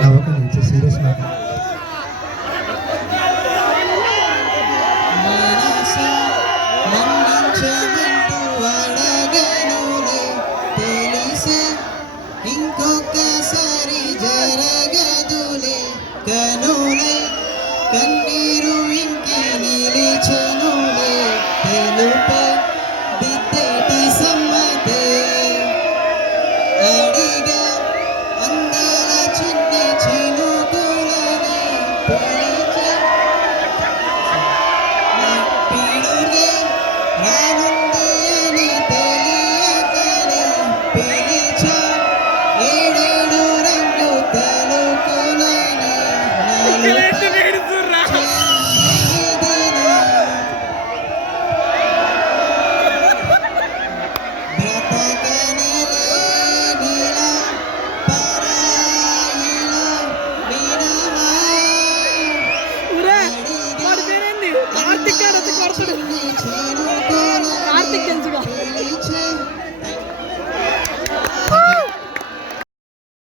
నవ్వకండి, serious మాట. ఇంకొకసారి జరగదులే కనులే కన్నీరు ఇంకి నిలిచెనులే తెలుపే దిద్దటి సమ్మతే అడిగా అందాల చిన్ని చినుకులని పిలిచే పిడుగే రానుంది అని తెలియకనే పిలిచా ఏడేడు రంగు తలుపులని కార్తిక్